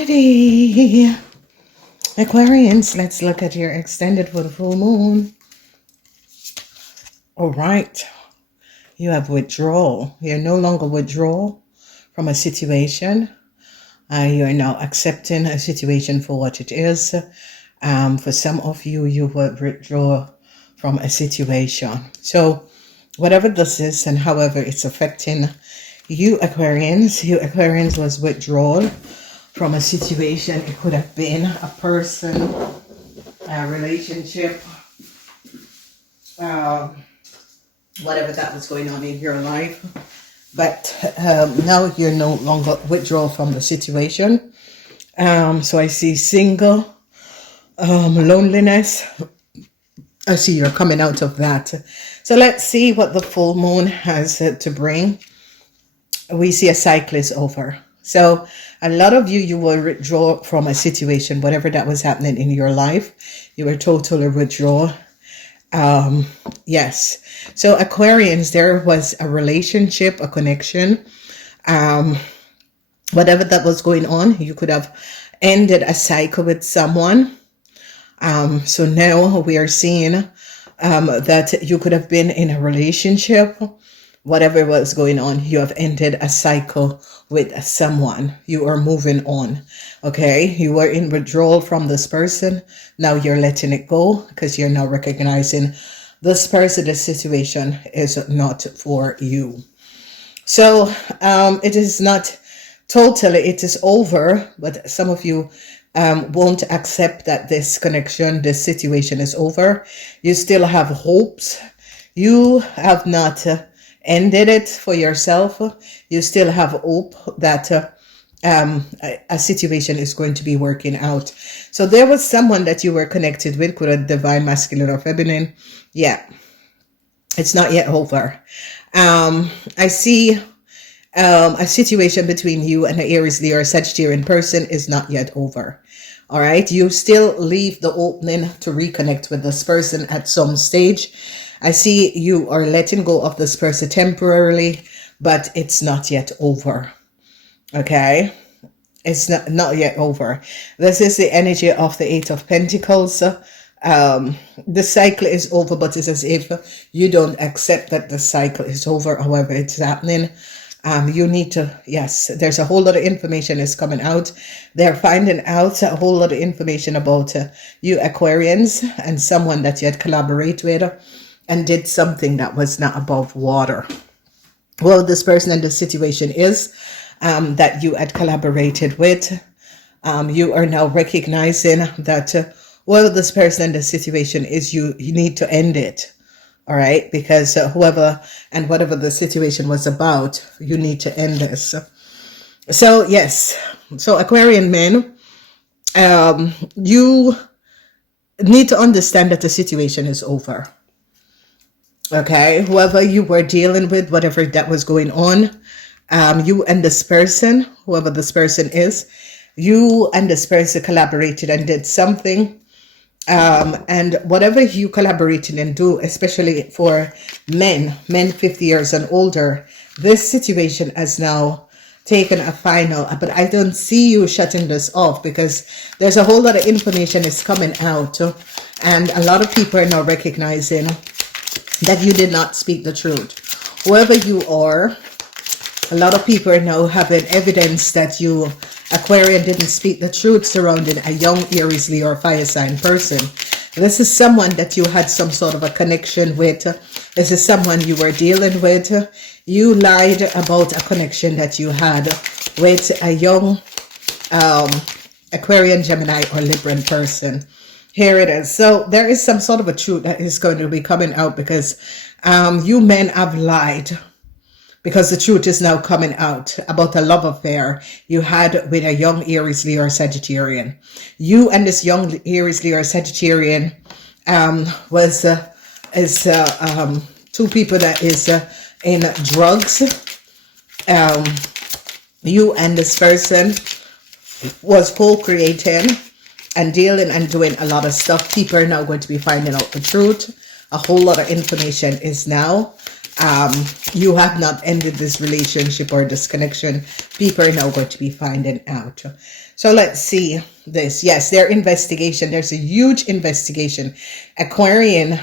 Alrighty, Aquarians, let's look at your extended for the full moon. All right, you have withdrawal. You're no longer withdrawal from a situation. You're now accepting a situation for what it is. For some of you, you will withdraw from a situation. So whatever this is and however it's affecting you Aquarians was withdrawal from a situation. It could have been a person, a relationship, whatever that was going on in your life. But now you're no longer withdraw from the situation. So I see single, loneliness. I see you're coming out of that. So let's see what the full moon has to bring. We see a cycle is over. So a lot of you will withdraw from a situation, whatever that was happening in your life. You were totally withdraw. Yes. So Aquarians, there was a relationship, a connection. Whatever that was going on, you could have ended a cycle with someone. So now we are seeing that you could have been in a relationship. Whatever was going on, you have ended a cycle with someone. You are moving on. Okay, you were in withdrawal from this person. Now you're letting it go because you're now recognizing this person, this situation is not for you. So it is not totally, it is over, but some of you won't accept that this connection, this situation is over. You still have hopes. You have not ended it for yourself. You still have hope that a situation is going to be working out. So there was someone that you were connected with, could have divine masculine or feminine. Yeah, it's not yet over. I see a situation between you and an Aries, Leo, or Sagittarian person is not yet over. All right, you still leave the opening to reconnect with this person at some stage. I see you are letting go of this person temporarily, but it's not yet over. Okay, it's not yet over. This is the energy of the Eight of Pentacles. The cycle is over, but it's as if you don't accept that the cycle is over. However, it's happening. You need to, yes, there's a whole lot of information is coming out. They're finding out a whole lot of information about you Aquarians and someone that you had collaborated with and did something that was not above water. Well, this person and the situation is that you had collaborated with. You are now recognizing that, well, this person and the situation is you need to end it. All right, because whoever and whatever the situation was about, you need to end this. So yes, so Aquarian men, you need to understand that the situation is over. Okay, whoever you were dealing with, whatever that was going on, you and this person, whoever this person is, you and this person collaborated and did something. And whatever you collaborated and do, especially for men 50 years and older, this situation has now taken a final, but I don't see you shutting this off because there's a whole lot of information is coming out and a lot of people are now recognizing that you did not speak the truth. Whoever you are, a lot of people are now having evidence that you Aquarian didn't speak the truth surrounding a young Aries, Leo, or fire sign person. This is someone that you had some sort of a connection with. This is someone you were dealing with. You lied about a connection that you had with a young Aquarian, Gemini, or Libran person. Here it is. So there is some sort of a truth that is going to be coming out because you men have lied. Because the truth is now coming out about a love affair you had with a young Aries, Leo, or Sagittarian. You and this young Aries, Leo, or Sagittarian was two people that is in drugs. You and this person was co-creating and dealing and doing a lot of stuff. People are now going to be finding out the truth. A whole lot of information is now You have not ended this relationship or this connection. People are now going to be finding out. So let's see this. Yes, their investigation. There's a huge investigation. Aquarian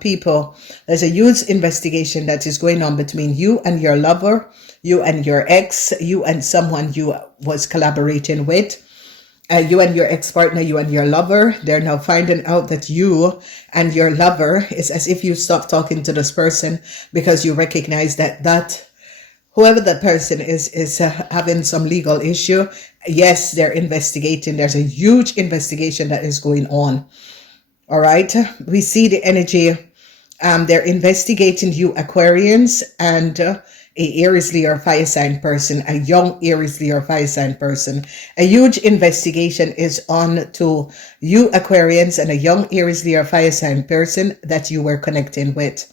people, there's a huge investigation that is going on between you and your lover, you and your ex, you and someone you was collaborating with. You and your ex-partner, you and your lover, they're now finding out that you and your lover, is as if you stopped talking to this person because you recognize that whoever the person is having some legal issue. Yes, they're investigating. There's a huge investigation that is going on. All right. We see the energy. They're investigating you, Aquarians, and a Aries, Leo, or fire sign person, a young Aries, Leo, or fire sign person. A huge investigation is on to you, Aquarians, and a young Aries, Leo, or fire sign person that you were connecting with.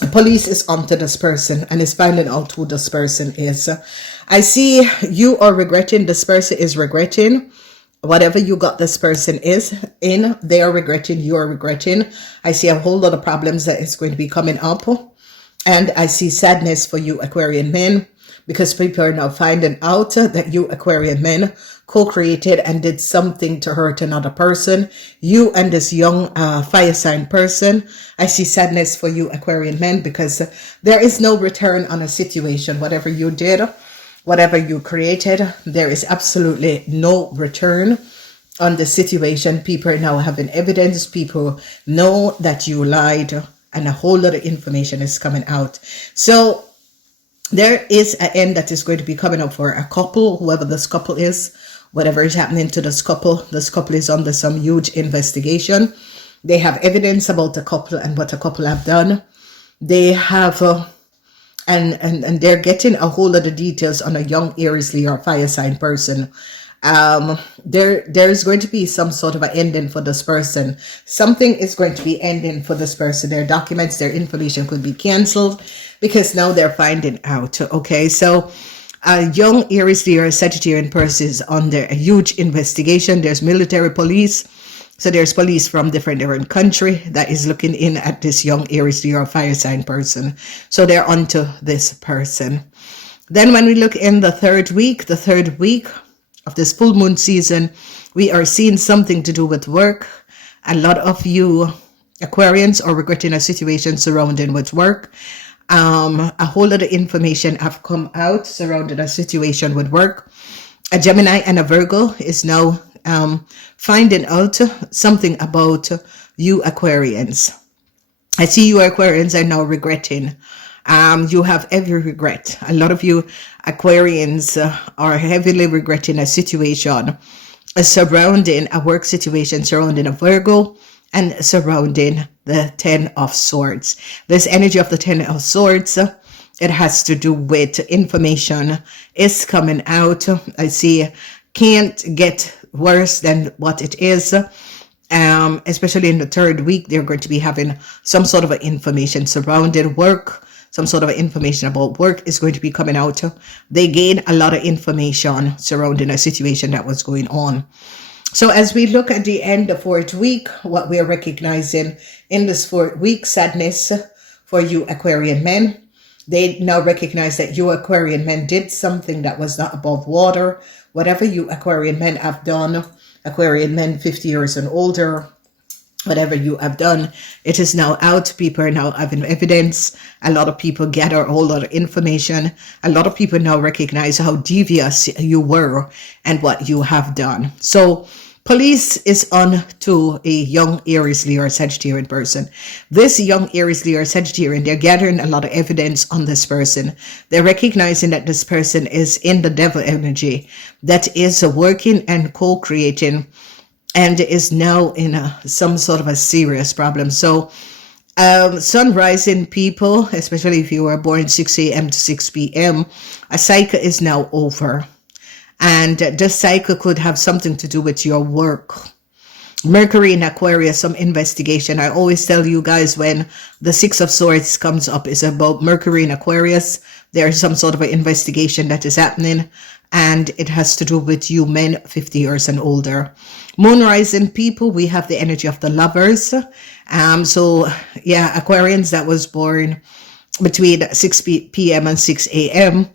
The police is onto this person and is finding out who this person is. I see you are regretting. This person is regretting. Whatever you got this person is in, they are regretting, you are regretting. I see a whole lot of problems that is going to be coming up. And I see sadness for you, Aquarian men, because people are now finding out that you, Aquarian men, co-created and did something to hurt another person. You and this young fire sign person. I see sadness for you, Aquarian men, because there is no return on a situation. Whatever you did, whatever you created, there is absolutely no return on the situation. People are now having evidence. People know that you lied, and a whole lot of information is coming out. So there is an end that is going to be coming up for a couple, whoever this couple is, whatever is happening to this couple is under some huge investigation. They have evidence about the couple and what a couple have done. They have, and they're getting a whole lot of details on a young Aries, Leo, or fire sign person. There's going to be some sort of an ending for this person. Something is going to be ending for this person. Their documents, their information could be canceled because now they're finding out. Okay, so a young Aries, Leo, or Sagittarian person is under a huge investigation. There's military police. So there's police from different country that is looking in at this young Aries, Leo, or fire sign person. So they're onto this person. Then when we look in the third week of this full moon season, we are seeing something to do with work. A lot of you Aquarians are regretting a situation surrounding with work. A whole lot of information have come out surrounding a situation with work. A Gemini and a Virgo is now finding out something about you Aquarians. I see you Aquarians are now regretting. You have every regret. A lot of you Aquarians are heavily regretting a situation surrounding a work situation, surrounding a Virgo, and surrounding the Ten of Swords. This energy of the Ten of Swords, it has to do with information is coming out. I see can't get worse than what it is. Especially in the third week, they're going to be having some sort of information surrounding work. Some sort of information about work is going to be coming out. They gain a lot of information surrounding a situation that was going on. So as we look at the end of fourth week, what we're recognizing in this fourth week, sadness for you Aquarian men. They now recognize that you Aquarian men did something that was not above water. Whatever you Aquarian men have done, Aquarian men 50 years and older, whatever you have done, it is now out. People are now having evidence. A lot of people gather a whole lot of information. A lot of people now recognize how devious you were and what you have done. So police is on to a young Aries, Leo, or Sagittarian person. This young Aries, Leo, or Sagittarian, they're gathering a lot of evidence on this person. They're recognizing that this person is in the devil energy that is working and co-creating and is now in some sort of a serious problem. So sun rising people, especially if you were born 6 a.m. to 6 p.m., a cycle is now over. And this cycle could have something to do with your work. Mercury in Aquarius, some investigation. I always tell you guys when the Six of Swords comes up is about Mercury in Aquarius. There's some sort of an investigation that is happening. And it has to do with you men 50 years and older. Moon rising people, we have the energy of the lovers. So yeah, Aquarians that was born between 6 p.m. and 6 a.m.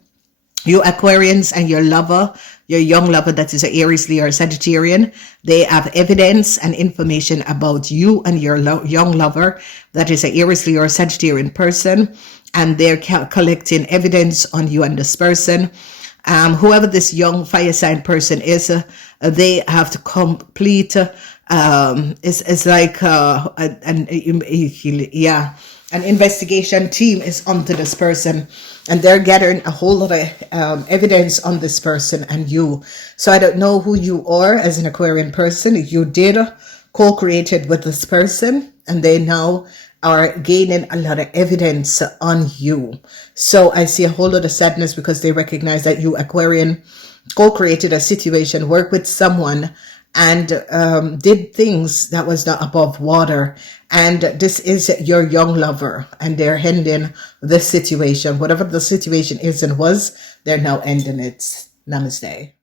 You Aquarians and your lover, your young lover that is an Aries, Leo, or Sagittarian, they have evidence and information about you and your young lover that is an Aries, Leo, or Sagittarian person, and they're collecting evidence on you and this person. Whoever this young fire sign person is, they have to complete. It's like an investigation team is onto this person, and they're gathering a whole lot of evidence on this person and you. So I don't know who you are as an Aquarian person. You did co-created with this person, and they now are gaining a lot of evidence on you. So I see a whole lot of sadness because they recognize that you Aquarian co-created a situation, worked with someone, and did things that was not above water. And this is your young lover, and they're ending this situation. Whatever the situation is and was, they're now ending it. Namaste.